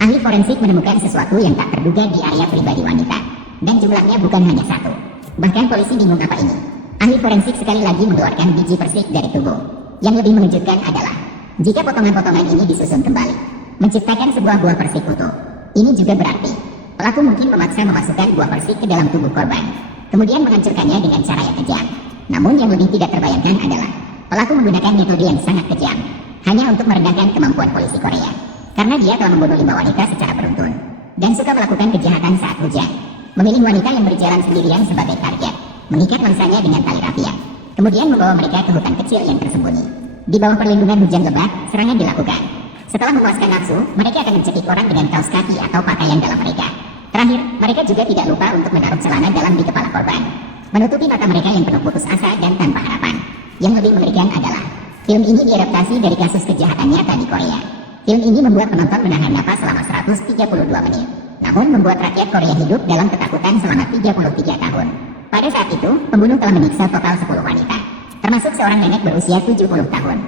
Ahli forensik menemukan sesuatu yang tak terduga di area pribadi wanita. Dan jumlahnya bukan hanya satu. Bahkan polisi bingung apa ini. Ahli forensik sekali lagi mengeluarkan biji persik dari tubuh. Yang lebih mengejutkan adalah, jika potongan-potongan ini disusun kembali, menciptakan sebuah buah persik utuh. Ini juga berarti, pelaku mungkin memaksa memasukkan buah persik ke dalam tubuh korban, kemudian menghancurkannya dengan cara yang kejam. Namun yang lebih tidak terbayangkan adalah, pelaku menggunakan metode yang sangat kejam, hanya untuk merendahkan kemampuan polisi Korea. Karena dia telah membunuh 5 wanita secara beruntun, dan suka melakukan kejahatan saat hujan. Memilih wanita yang berjalan sendirian sebagai target, mengikat mangsanya dengan tali rafia, kemudian membawa mereka ke hutan kecil yang tersembunyi. Di bawah perlindungan hujan lebat, serangan dilakukan. Setelah memuaskan nafsu, mereka akan mencekik orang dengan kaos kaki atau pakaian dalam mereka. Terakhir, mereka juga tidak lupa untuk menaruh celana dalam di kepala korban, menutupi mata mereka yang penuh putus asa dan tanpa harapan. Yang lebih mengerikan adalah, film ini diadaptasi dari kasus kejahatan nyata di Korea. Film ini membuat penonton menahan napas selama 132 menit. Namun membuat rakyat Korea hidup dalam ketakutan selama 33 tahun. Pada saat itu, pembunuh telah menyiksa total 10 wanita, termasuk seorang nenek berusia 70 tahun,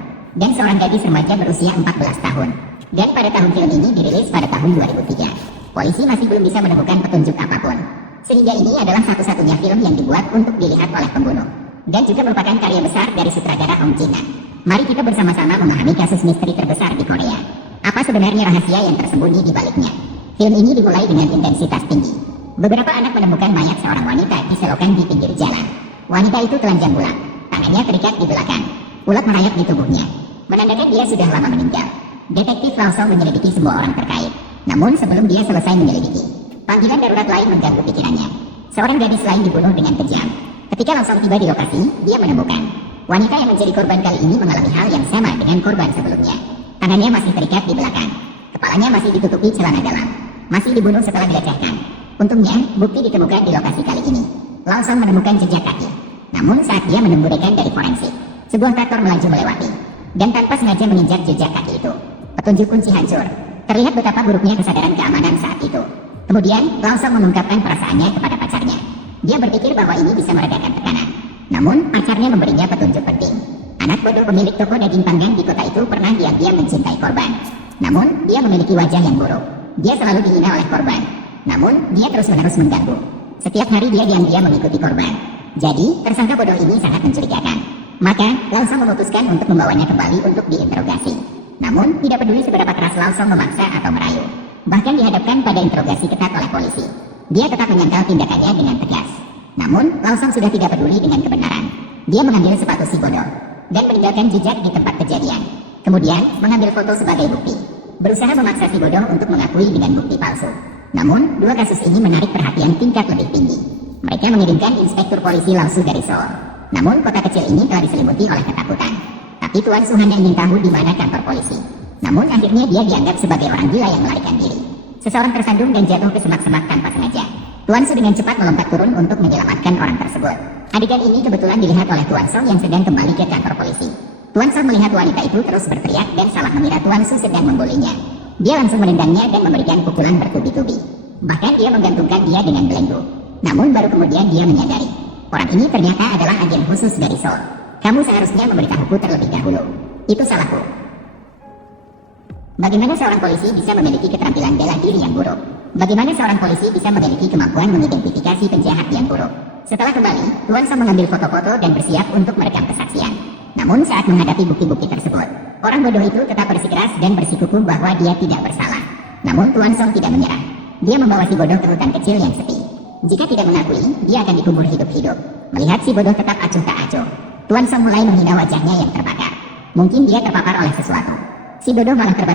dan seorang gadis remaja berusia 14 tahun. Dan pada tahun film ini dirilis pada tahun 2003. Polisi masih belum bisa menemukan petunjuk apapun. Sehingga ini adalah satu-satunya film yang dibuat untuk dilihat oleh pembunuh. Dan juga merupakan karya besar dari sutradara Ong Jin-han. Mari kita bersama-sama memahami kasus misteri terbesar di Korea. Apa sebenarnya rahasia yang tersembunyi di baliknya? Film ini dimulai dengan intensitas tinggi. Beberapa anak menemukan mayat seorang wanita diselokan di pinggir jalan. Wanita itu telanjang bulat, tangannya terikat di belakang, ulat merayap di tubuhnya, menandakan dia sudah lama meninggal. Detektif langsung menyelidiki semua orang terkait. Namun sebelum dia selesai menyelidiki, panggilan darurat lain mengganggu pikirannya. Seorang gadis lain dibunuh dengan kejam. Ketika langsung tiba di lokasi, dia menemukan wanita yang menjadi korban kali ini mengalami hal yang sama dengan korban sebelumnya. Tangannya masih terikat di belakang, kepalanya masih ditutupi celana dalam, masih dibunuh setelah dilecehkan. Untungnya, bukti ditemukan di lokasi kali ini. Langsung menemukan jejak kaki. Namun saat dia menemburekan dari forensik, sebuah traktor melaju melewati, dan tanpa sengaja menginjak jejak kaki itu. Petunjuk kunci hancur. Terlihat betapa buruknya kesadaran keamanan saat itu. Kemudian, langsung mengungkapkan perasaannya kepada pacarnya. Dia berpikir bahwa ini bisa meredakan tekanan. Namun, pacarnya memberinya petunjuk penting. Anak bodoh pemilik toko daging panggang di kota itu pernah diam-diam mencintai korban. Namun, dia memiliki wajah yang buruk. Dia selalu dihina oleh korban. Namun, dia terus-menerus mengganggu. Setiap hari dia diam-diam mengikuti korban. Jadi, tersangka bodoh ini sangat mencurigakan. Maka, langsung memutuskan untuk membawanya kembali untuk diinterogasi. Namun, tidak peduli seberapa keras langsung memaksa atau merayu. Bahkan dihadapkan pada interogasi ketat oleh polisi. Dia tetap menyangkal tindakannya dengan tegas. Namun, langsung sudah tidak peduli dengan kebenaran. Dia mengambil sepatu si bodoh dan meninggalkan jejak di tempat kejadian. Kemudian, mengambil foto sebagai bukti. Berusaha memaksa si bodoh untuk mengakui dengan bukti palsu. Namun, dua kasus ini menarik perhatian tingkat lebih tinggi. Mereka mengirimkan inspektur polisi langsung dari Seoul. Namun, kota kecil ini telah diselimuti oleh ketakutan. Tapi Tuan Su hanya ingin tahu di mana kantor polisi. Namun, akhirnya dia dianggap sebagai orang gila yang melarikan diri. Seseorang tersandung dan jatuh ke semak-semak tanpa sengaja. Tuan Su dengan cepat melompat turun untuk menyelamatkan orang tersebut. Adegan ini kebetulan dilihat oleh Tuan Song yang sedang kembali ke kantor polisi. Tuan Song melihat wanita itu terus berteriak dan salah mengira Tuan Su sedang membulinya. Dia langsung menendangnya dan memberikan pukulan bertubi-tubi. Bahkan dia menggantungkan dia dengan belenggu. Namun baru kemudian dia menyadari, orang ini ternyata adalah agen khusus dari Seoul. Kamu seharusnya memberitahuku terlebih dahulu. Itu salahku. Bagaimana seorang polisi bisa memiliki keterampilan bela diri yang buruk? Bagaimana seorang polisi bisa memiliki kemampuan mengidentifikasi penjahat yang buruk? Setelah kembali, Tuan Song mengambil foto-foto dan bersiap untuk merekam kesaksian. Namun saat menghadapi bukti-bukti tersebut, orang bodoh itu tetap bersikeras dan bersikukuh bahwa dia tidak bersalah. Namun Tuan Song tidak menyerah. Dia membawa si bodoh ke hutan kecil yang sepi. Jika tidak mengakui, dia akan dikubur hidup-hidup. Melihat si bodoh tetap acuh tak acuh, Tuan Song mulai menghina wajahnya yang terbakar. Mungkin dia terpapar oleh sesuatu. Si bodoh malah terbakar.